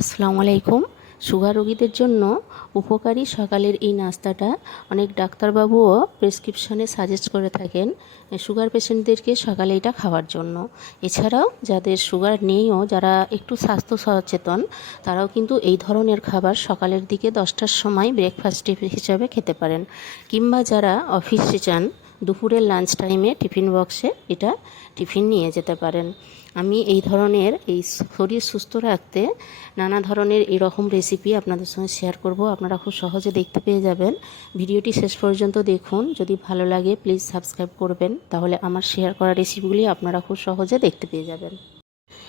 আসসালামু আলাইকুম। সুগার রোগীদের জন্য উপকারী সকালের এই নাস্তাটা অনেক ডাক্তারবাবুও প্রেসক্রিপশনে সাজেস্ট করে থাকেন সুগার পেশেন্টদেরকে সকালে এটা খাওয়ার জন্য। এছাড়াও যাদের সুগার নেইও যারা একটু স্বাস্থ্য সচেতন, তারাও কিন্তু এই ধরনের খাবার সকালের দিকে দশটার সময় ব্রেকফাস্ট হিসাবে খেতে পারেন। কিংবা যারা অফিসে যান, দুপুরের লাঞ্চ টাইমে টিফিন বক্সে এটা টিফিন নিয়ে যেতে পারেন। আমি এই ধরনের এই শরীর সুস্থ রাখতে নানা ধরনের এরকম রেসিপি আপনাদের সঙ্গে শেয়ার করব। আপনারা খুব সহজে দেখতে পেয়ে যাবেন। ভিডিওটি শেষ পর্যন্ত দেখুন। যদি ভালো লাগে প্লিজ সাবস্ক্রাইব করবেন। তাহলে আমার শেয়ার করা রেসিপিগুলি আপনারা খুব সহজে দেখতে পেয়ে যাবেন।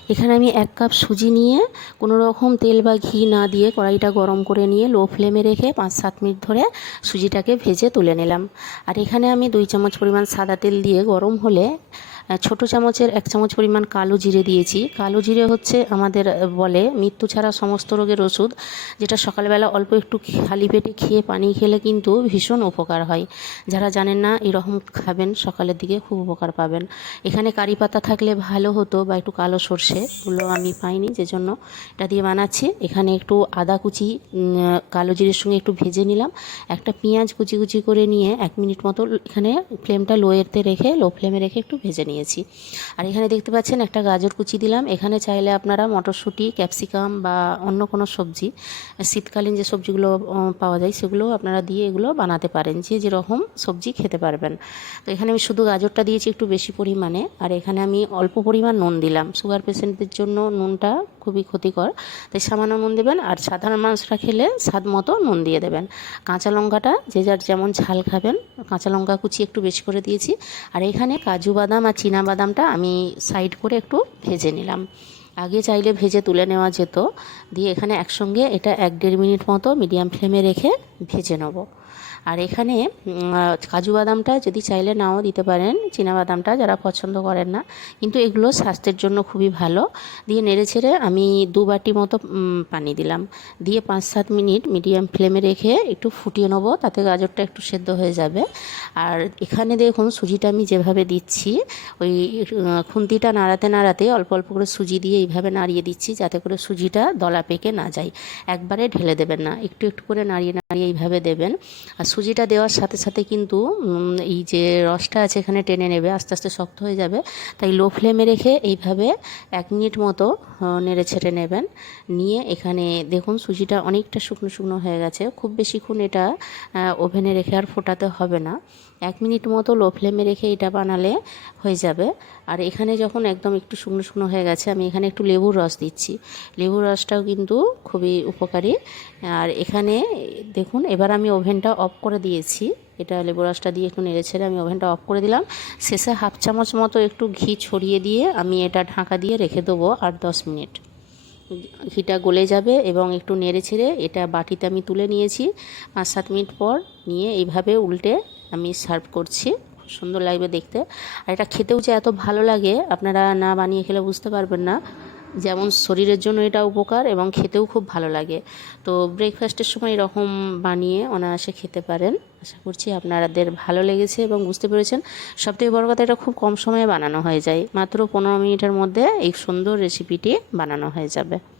এখানে আমি এক কাপ সুজি নিয়ে কোনো রকম তেল বা ঘি না দিয়ে কড়াইটা গরম করে নিয়ে লো ফ্লেমে রেখে পাঁচ সাত মিনিট ধরে সুজিটাকে ভেজে তুলে নিলাম। আর এখানে আমি দুই চামচ পরিমাণ সাদা তেল দিয়ে গরম হলে ছোট চামচের এক চামচ পরিমাণ কালো জিরে দিয়েছি। কালো জিরে হচ্ছে আমাদের বলে মৃত্যু ছাড়া সমস্ত রোগের ওষুধ, যেটা সকালবেলা অল্প একটু খালি পেটে খেয়ে পানি খেলে কিন্তু ভীষণ উপকার হয়। যারা জানেন না এরকম খাবেন, সকালের দিকে খুব উপকার পাবেন। এখানে কারি পাতা থাকলে ভালো হতো বা একটু কালো সর্ষে ওগুলো আমি পাইনি যে জন্য এটা দিয়ে বানাচ্ছি। এখানে একটু আদা কুচি কালো জিরের সঙ্গে একটু ভেজে নিলাম। একটা পেঁয়াজ কুচি কুচি করে নিয়ে এক মিনিট মতো এখানে ফ্লেমটা লোয়েতে রেখে, লো ফ্লেমে রেখে একটু ভেজে নিয়েছি আর এখানে দেখতে পাচ্ছেন একটা গাজর কুচি দিলাম। এখানে চাইলে আপনারা মটরশুঁটি, ক্যাপসিকাম বা অন্য কোনো সবজি, শীতকালীন যে সবজিগুলো পাওয়া যায় সেগুলো আপনারা দিয়ে এগুলো বানাতে পারেন। যে যেরকম সবজি খেতে পারবেন। তো এখানে আমি শুধু গাজরটা দিয়েছি একটু বেশি পরিমাণে। আর এখানে আমি অল্প পরিমাণ নুন দিলাম। সুগার পেশেন্টদের জন্য নুনটা খুবই ক্ষতিকর। তাই সামান্য নুন দেবেন। আর সাধারণ মানুষরা খেলে স্বাদ মতো নুন দিয়ে দেবেন। কাঁচা লঙ্কাটা যে যার যেমন ঝাল খাবেন, কাঁচা লঙ্কা কুচি একটু বেশি করে দিয়েছি। আর এখানে কাজু বাদাম আর বাদামটা আমি সাইড করে একটু ভেজে নিলাম। আগে চাইলে ভেজে তুলে নেওয়া যেত। দিয়ে এখানে একসঙ্গে এটা এক দেড় মিনিট মতো মিডিয়াম ফ্লেমে রেখে ভেজে নেব। আর এখানে কাজু বাদামটা যদি চাইলে নাও দিতে পারেন বাদামটা যারা পছন্দ করেন না। কিন্তু এগুলো স্বাস্থ্যের জন্য খুবই ভালো। দিয়ে নেড়ে ছেড়ে আমি দু বাটি মতো পানি দিলাম। দিয়ে পাঁচ সাত মিনিট মিডিয়াম ফ্লেমে রেখে একটু ফুটিয়ে নেব, তাতে গাজরটা একটু সেদ্ধ হয়ে যাবে। আর এখানে দেখুন সুজিটা আমি যেভাবে দিচ্ছি, ওই খুন্তিটা নাড়াতে নাড়াতে অল্প অল্প করে সুজি দিয়ে এইভাবে নাড়িয়ে দিচ্ছি, যাতে করে সুজিটা দলা পেকে না যায়। একবারে ঢেলে দেবেন না, একটু একটু করে নাড়িয়ে নাড়িয়ে এইভাবে দেবেন। আর সুজিটা দেওয়ার সাথে সাথে কিন্তু এই যে রসটা আছে এখানে টেনে নেবে, আস্তে আস্তে শক্ত হয়ে যাবে। তাই লো ফ্লেমে রেখে এইভাবে এক মিনিট মতো নেড়ে ছেড়ে নেবেন। নিয়ে এখানে দেখুন সুজিটা অনেকটা শুকনো শুকনো হয়ে গেছে। খুব বেশিক্ষণ এটা ওভেনে রেখে আর ফোটাতে হবে না। এক মিনিট মতো লো ফ্লেমে রেখে এটা বানালে হয়ে যাবে। আর এখানে যখন একদম একটু শুকনো শুকনো হয়ে গেছে, আমি এখানে একটু লেবুর রস দিচ্ছি। লেবুর রসটাও কিন্তু খুবই উপকারী। আর এখানে দেখুন, এবার আমি ওভেনটা অফ করে দিয়েছি। এটা লেবু রসটা দিয়ে একটু নেড়ে ছেড়ে আমি ওভেনটা অফ করে দিলাম। শেষে হাফ চামচ মতো একটু ঘি ছড়িয়ে দিয়ে আমি এটা ঢাকা দিয়ে রেখে দেবো আর দশ মিনিট। ঘিটা গলে যাবে এবং একটু নেড়ে ছেড়ে এটা বাটিতে আমি তুলে নিয়েছি। পাঁচ সাত মিনিট পর নিয়ে এইভাবে উল্টে আমি সার্ভ করছি। সুন্দর লাগবে দেখতে। আর এটা খেতেও যে এত ভালো লাগে, আপনারা না বানিয়ে খেলে বুঝতে পারবেন না। যেমন শরীরের জন্য এটা উপকার এবং খেতেও খুব ভালো লাগে। তো ব্রেকফাস্টের সময় এরকম বানিয়ে অনায়াসে খেতে পারেন। আশা করছি আপনাদের ভালো লেগেছে এবং বুঝতে পেরেছেন। সবথেকে বড় কথা, এটা খুব কম সময়ে বানানো হয়ে যায়। মাত্র পনেরো মিনিটের মধ্যে এই সুন্দর রেসিপিটি বানানো হয়ে যাবে।